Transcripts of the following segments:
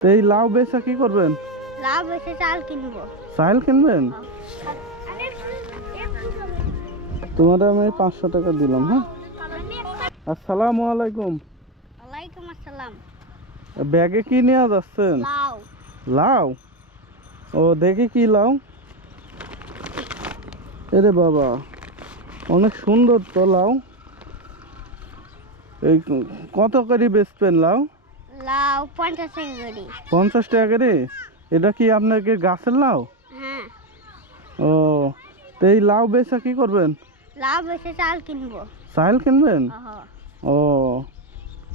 তো এই লাউ বেচা কি করবেন? লাভ এসে চাল কিনবো। চাইল কিনবেন? তোমার আমি পাঁচশো টাকা দিলাম হ্যাঁ? আসসালামু আলাইকুম। ওয়ালাইকুম আসসালাম। ব্যাগে কি নিয়ে যাচ্ছেন? লাউ। লাউ? ও দেখি কি লাউ। এরে বাবা অনেক সুন্দর তো লাউ। এই কত করে বেচবেন লাউ? লাউ পঞ্চাশ টাকা করে। পঞ্চাশ টাকা করে? এটা কি আপনার কি গাছের লাউ? হ্যাঁ। ও তো এই লাউ বেচা কি করবেন? লাভ এসে চাল কিনবো। চাইল কিনবেন? ও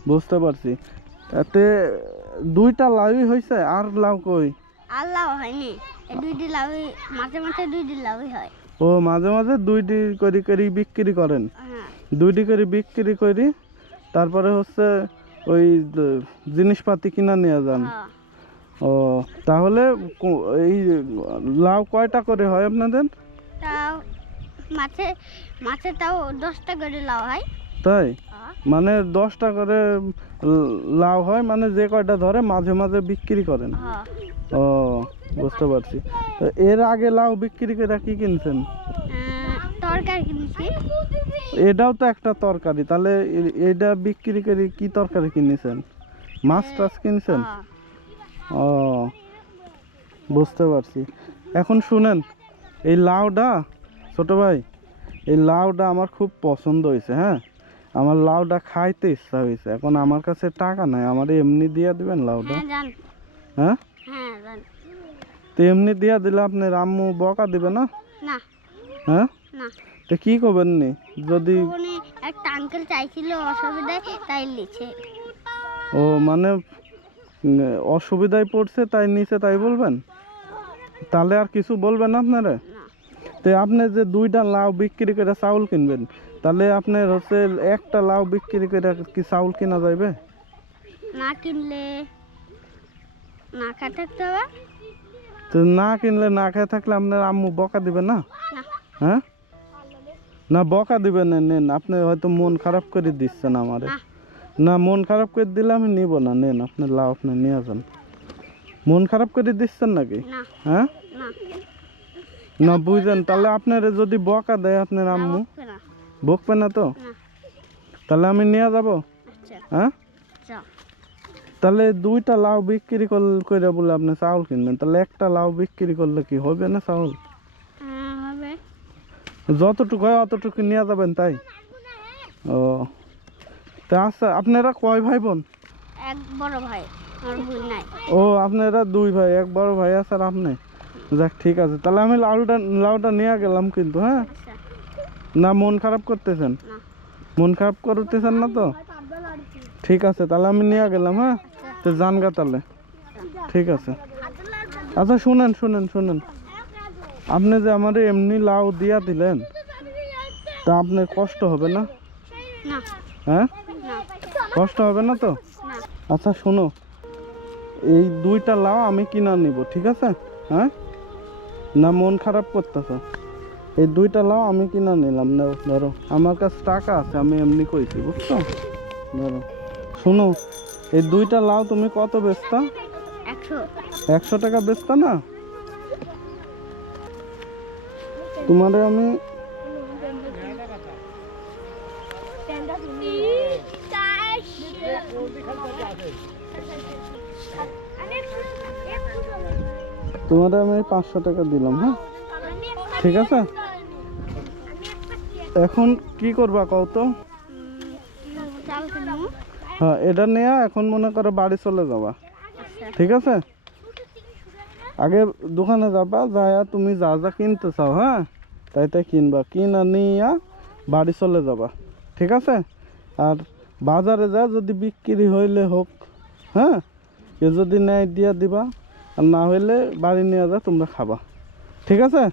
বুঝতে পারছি। এতে দুইটা লাউই হয়েছে আর লাউ কই? আর লাউ হয়নি। দুইটি লাউই মাঝে মাঝে দুইটি লাউই হয়। ও মাঝে মাঝে দুইটি করে করে বিক্রি করেন? হ্যাঁ। দুইটি করে বিক্রি করি তারপরে হচ্ছে ওই জিনিসপাতি কিনা নিয়ে যান। হ্যাঁ। ও তাহলে এই লাউ কয়টা করে হয় আপনাদের? তাও মাছে মাছে তাও দশটা করে লাউ হয়। তাই? হ্যাঁ। মানে দশটা করে লাউ হয় মানে যে কয়টা ধরে মাঝে মাঝে বিক্রি করেন। হ্যাঁ। ও বুঝতে পারছি। তো এর আগে লাউ বিক্রি করে কি কিনছেন? তরকারি কিনেছি? এটাও তো একটা তরকারি। তাহলে এটা বিক্রি করে কি তরকারি কিনেছেন? মাছ টাছ কিনছেন। ও বুঝতে পারছি। এখন শুনেন এই লাউটা ছোট ভাই এই লাউটা আমার খুব পছন্দ হয়েছে হ্যাঁ? আমার লাউটা খাইতে ইচ্ছা হয়েছে। এখন আমার কাছে টাকা নাই। আমার এমনি দিয়ে দিবেন লাউটা হ্যাঁ হ্যাঁ? হ্যাঁ তো এমনি দিয়ে দিলে আপনার আম্মু বকা দিবে না? না। হ্যাঁ? না। তো কি করবেন নি? যদি একটা আঙ্কেল চাইছিল অসুবিধায় তাই লিছে ও মানে অসুবিধায় পড়ছে তাই নিচে তাই বলবেন? তাহলে আর কিছু বলবেন আপনারা? তো আপনি যে দুইটা লাউ বিক্রি করে চাউল কিনবেন তাহলে আপনার হচ্ছে একটা লাউ বিক্রি করে কি চাউল কিনা যাইবে? না কিনলে না খেয়ে থাকতে হবে তো না কিনলে না খেয়ে থাকলে আপনার আম্মু বকা দিবে না। হ্যাঁ? না বকা দিবেন না নেন। আপনি হয়তো মন খারাপ করে দিচ্ছেন আমারে। না। মন খারাপ করে দিলে আমি নিব না নেন। আপনি লাউ আপনি নিয়ে যান। মন খারাপ করে দিচ্ছেন নাকি? হ্যাঁ? না। না বুঝলেন তাহলে আপনার যদি বকা দেয় আপনার আম্মু? বকবে না। তো? তাহলে আমি নিয়ে যাব? আচ্ছা। হ্যাঁ? তাহলে দুইটা লাউ বিক্রি করে বলে আপনি চাউল কিনবেন। তাহলে একটা লাউ বিক্রি করলে কি হবে না চাউল? যতটুকু হয় অতটুকু নিয়ে যাবেন তাই? ও। তা আচ্ছা আপনারা কয় ভাই বোন এক বড় ভাই আমার বোন নাই। ও আপনারা দুই ভাই এক বড় ভাই আছে আর আপনি? যাক ঠিক আছে। তাহলে আমি লাউটা লাউটা নিয়ে গেলাম কিন্তু হ্যাঁ? আচ্ছা। না মন খারাপ করতেছেন? না। মন খারাপ করতেছেন না তো? ঠিক আছে তাহলে আমি নিয়ে গেলাম হ্যাঁ? তো জানগা তাহলে। ঠিক আছে। আচ্ছা শুনেন শুনেন শুনেন। আপনি যে আমার এমনি লাউ দিয়া দিলেন তা আপনার কষ্ট হবে না? হ্যাঁ? কষ্ট হবে না তো? আচ্ছা শোনো। এই দুইটা লাউ আমি কিনা নিব ঠিক আছে? হ্যাঁ? না মন খারাপ করতেছ? এই দুইটা লাউ আমি কিনা নিলাম না ধরো। আমার কাছে টাকা আছে আমি এমনি কইছি বুঝছ? ধরো। শোনো এই দুইটা লাউ তুমি কত বেচতা? একশো টাকা বেচতা না? তোমারে আমি তোমারে আমি পাঁচশো টাকা দিলাম হ্যাঁ? ঠিক আছে? এখন কি করবা কও তো? হ্যাঁ এটা নিয়ে এখন মনে করো বাড়ি চলে যাবা। আচ্ছা। ঠিক আছে? আগে দোকানে যাবা যায়া তুমি যা যা কিনতে চাও হ্যাঁ? তাই তাই কিনবা। কিনা নিয়া বাড়ি চলে যাবা ঠিক আছে? আর বাজারে যা যদি বিক্রি হইলে হোক হ্যাঁ? কেউ যদি নেয় দিয়া দিবা আর না হইলে বাড়ি নিয়ে যা তোমরা খাবা ঠিক আছে?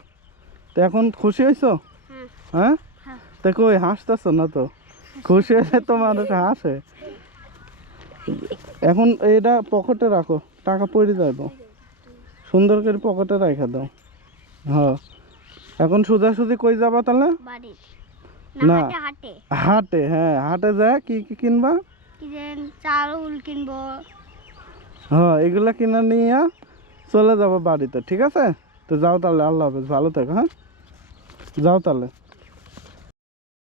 তো এখন খুশি হয়েছো হ্যাঁ। হ্যাঁ? হ্যাঁ। তো কই হাসতেছো না তো? খুশি হলে তো মানুষ হাসে। এখন এটা পকেটে রাখো টাকা পড়ে যাইব। সুন্দর করে পকেটে রাখা দাও। হ্যাঁ। এখন সোজাসুজি কই যাবা তাহলে? না। হাটে হ্যাঁ হাটে যা কি কি কিনবা? চাল কিনবো। হ্যাঁ এগুলো কিনে নিয়ে চলে যাব বাড়িতে ঠিক আছে? তো যাও তাহলে আল্লাহ হাফেজ ভালো থেকো হ্যাঁ? যাও তাহলে।